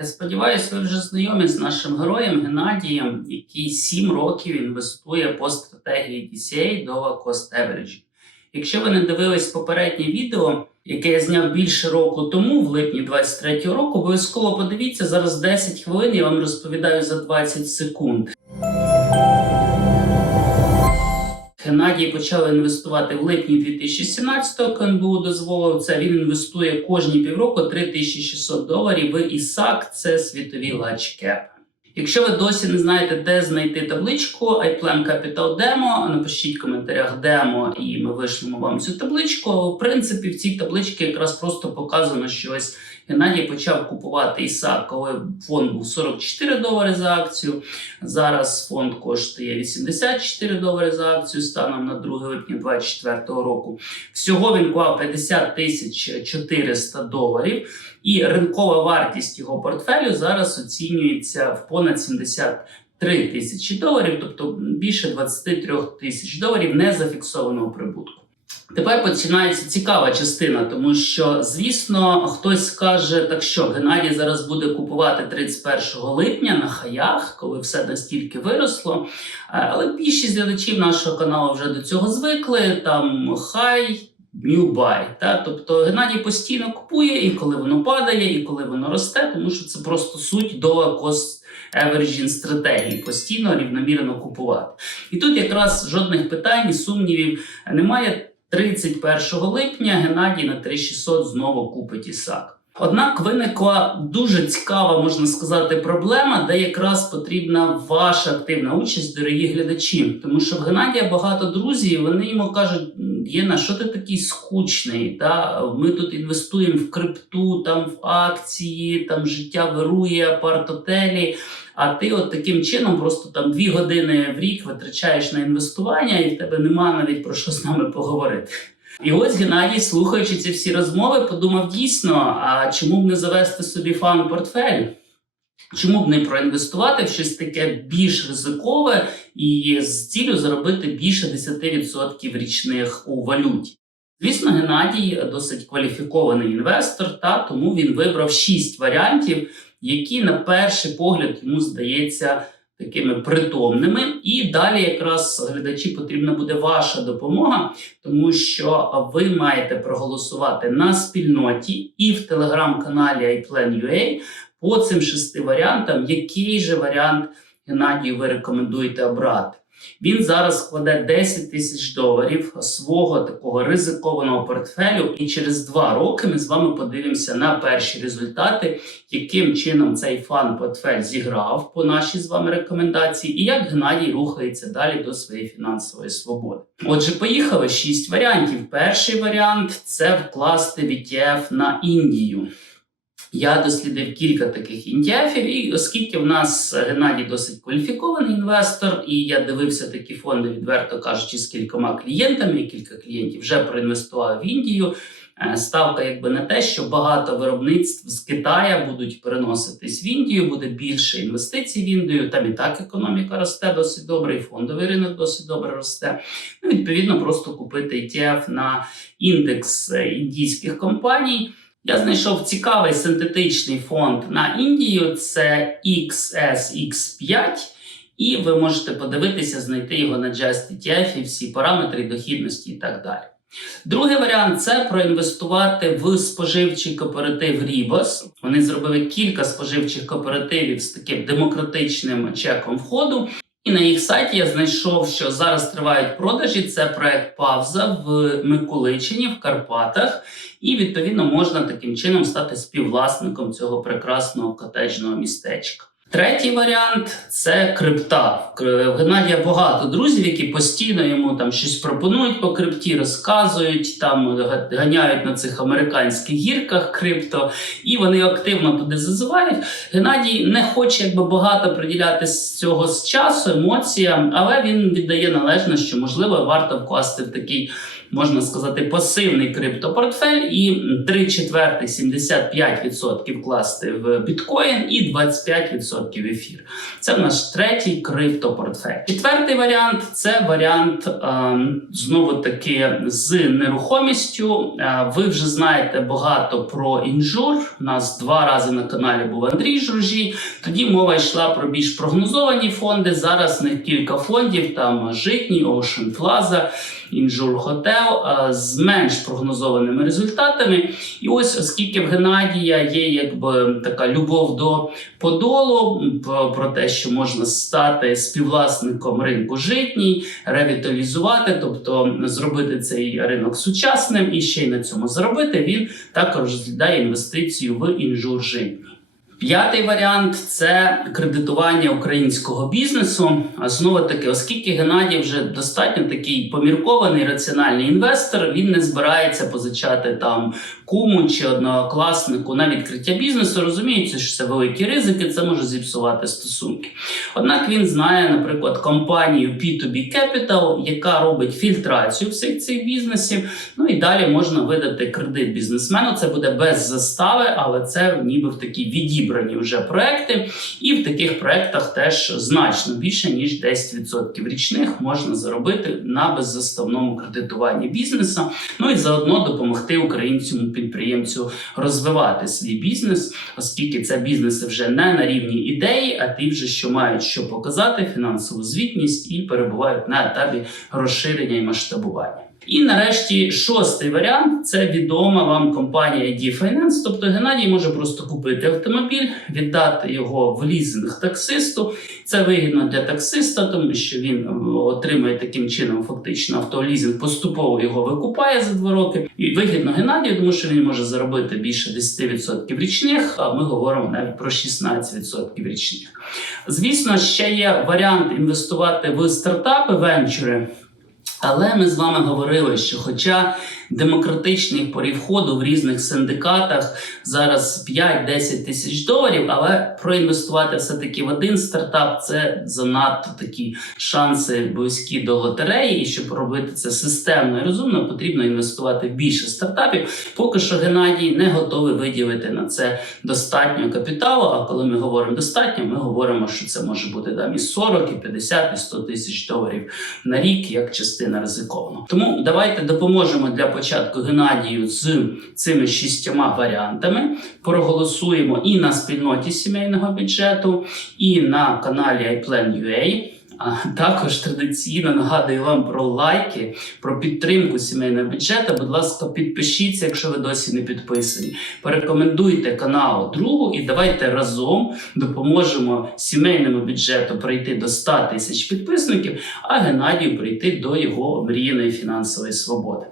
Я сподіваюся, ви вже знайомі з нашим героєм Геннадієм, який 7 років інвестує по стратегії DCA Dova Cost Average. Якщо ви не дивились попереднє відео, яке я зняв більше року тому, в липні 23-го року, обов'язково подивіться зараз 10 хвилин. Я вам розповідаю за 20 секунд. Геннадій почав інвестувати в липні 2017-го, КНБУ дозволив це. Він інвестує кожні півроку 3600 доларів в ІСАК, це світові лачкеп. Якщо ви досі не знаєте, де знайти табличку iPlan Capital Demo, напишіть в коментарях демо, і ми вишлемо вам цю табличку. В принципі, в цій табличці якраз просто показано, що ось Геннадій почав купувати ІСАК, коли фонд був 44 долари за акцію. Зараз фонд коштує 84 долари за акцію станом на 2 липня 2024 року. Всього він клав 50 тисяч 400 доларів, і ринкова вартість його портфелю зараз оцінюється в понад 73 тисячі доларів, тобто більше 23 тисяч доларів незафіксованого прибутку. Тепер починається цікава частина, тому що, звісно, хтось скаже, так що Геннадій зараз буде купувати 31 липня на хаях, коли все настільки виросло. Е, Але більшість глядачів нашого каналу вже до цього звикли. Там хай. New buy, та тобто Геннадій постійно купує, і коли воно падає, і коли воно росте, тому що це просто суть dollar cost averaging стратегії постійно рівномірно купувати. І тут якраз жодних питань і сумнівів немає. 31 липня Геннадій на 3600 знову купить ІСАК. Однак виникла дуже цікава, можна сказати, проблема, де якраз потрібна ваша активна участь, дорогі глядачі. Тому що в Геннадія багато друзів, вони йому кажуть: Єна, що ти такий скучний? Та? Ми тут інвестуємо в крипту, там в акції, там життя вирує, апарт-отелі. А ти от таким чином просто там дві години в рік витрачаєш на інвестування, і в тебе нема навіть про що з нами поговорити. І ось Геннадій, слухаючи ці всі розмови, подумав дійсно: а чому б не завести собі фан-портфель? Чому б не проінвестувати в щось таке більш ризикове і з цілею заробити більше 10% річних у валюті? Звісно, Геннадій досить кваліфікований інвестор, та тому він вибрав шість варіантів, які на перший погляд йому здається такими притомними. І далі якраз глядачі потрібна буде ваша допомога, тому що ви маєте проголосувати на спільноті і в телеграм-каналі iPlan.ua по цим шести варіантам, який же варіант Геннадію ви рекомендуєте обрати. Він зараз складе 10 тисяч доларів свого такого ризикованого портфелю, і через два роки ми з вами подивимося на перші результати, яким чином цей фан-портфель зіграв по нашій з вами рекомендації, і як Геннадій рухається далі до своєї фінансової свободи. Отже, поїхали шість варіантів. Перший варіант це вкласти в ETF на Індію. Я дослідив кілька таких ETF, і оскільки в нас Геннадій досить кваліфікований інвестор, і я дивився такі фонди, відверто кажучи, з кількома клієнтами, кілька клієнтів вже проінвестував в Індію. Е, Ставка якби на те, що багато виробництв з Китаю будуть переноситись в Індію, буде більше інвестицій в Індію. Там і так економіка росте досить добре, і фондовий ринок досить добре росте. Ну, відповідно, просто купити ETF на індекс е, індійських компаній. Я знайшов цікавий синтетичний фонд на Індію, це XSX5, і ви можете подивитися, знайти його на Just ETF, і всі параметри дохідності і так далі. Другий варіант це проінвестувати в споживчий кооператив Рібос. Вони зробили кілька споживчих кооперативів з таким демократичним чеком входу. І на їх сайті я знайшов, що зараз тривають продажі. Це проект Павза в Миколичині в Карпатах, і відповідно можна таким чином стати співвласником цього прекрасного котеджного містечка. Третій варіант це крипта. В Геннадія багато друзів, які постійно йому там щось пропонують по крипті, розказують, там ганяють на цих американських гірках крипто, і вони активно туди зазивають. Геннадій не хоче якби багато приділяти з цього з часу, емоціям, але він віддає належне, що можливо варто вкласти в такий можна сказати, пасивний криптопортфель, і 3 четвертих 75% вкласти в біткоін і 25% в ефір. Це наш третій криптопортфель. Четвертий варіант це варіант знову таки з нерухомістю. Ви вже знаєте багато про інжур. У нас два рази на каналі був Андрій Журжій. Тоді мова йшла про більш прогнозовані фонди. Зараз них кілька фондів: там Житній, Ocean Plaza, Інжур Хотел з менш прогнозованими результатами. І ось, оскільки в Геннадія є якби така любов до подолу, про те, що можна стати співвласником ринку житній, ревіталізувати, тобто зробити цей ринок сучасним і ще й на цьому заробити, він також розглядає інвестицію в інжур житній. П'ятий варіант це кредитування українського бізнесу. А знову таки, оскільки Геннадій вже достатньо такий поміркований раціональний інвестор, він не збирається позичати там куму чи однокласнику на відкриття бізнесу. Розуміється, що це великі ризики, це може зіпсувати стосунки. Однак він знає, наприклад, компанію P2B Capital, яка робить фільтрацію всіх цих бізнесів. Ну і далі можна видати кредит бізнесмену. Це буде без застави, але це ніби в такі відібрані вже проекти. І в таких проектах теж значно більше ніж 10% річних можна заробити на беззаставному кредитуванні бізнесу. Ну і заодно допомогти українцям підприємцю розвивати свій бізнес, оскільки це бізнеси вже не на рівні ідеї, а ті вже що мають що показати, фінансову звітність і перебувають на етапі розширення і масштабування. І нарешті шостий варіант це відома вам компанія ID Finance. Тобто Геннадій може просто купити автомобіль, віддати його в лізинг таксисту. Це вигідно для таксиста, тому що він отримує таким чином фактично автолізинг, поступово його викупає за два роки. І вигідно Геннадію, тому що він може заробити більше 10% річних. А ми говоримо навіть про 16% річних. Звісно, ще є варіант інвестувати в стартапи венчури. Але ми з вами говорили, що хоча демократичний порів входу в різних синдикатах зараз 5-10 тисяч доларів, але проінвестувати все-таки в один стартап це занадто такі шанси близькі до лотереї. І щоб робити це системно і розумно, потрібно інвестувати в більше стартапів. Поки що Геннадій не готовий виділити на це достатньо капіталу. А коли ми говоримо достатньо, ми говоримо, що це може бути там і 40, і 50, і 100 тисяч доларів на рік як частина ризиковано. Тому давайте допоможемо для початку Геннадію з цими шістьома варіантами. Проголосуємо і на спільноті сімейного бюджету, і на каналі iPlan.ua. А також традиційно нагадую вам про лайки, про підтримку сімейного бюджету. Будь ласка, підпишіться, якщо ви досі не підписані. Порекомендуйте канал другу і давайте разом допоможемо сімейному бюджету прийти до 100 тисяч підписників, а Геннадію прийти до його мрійної фінансової свободи.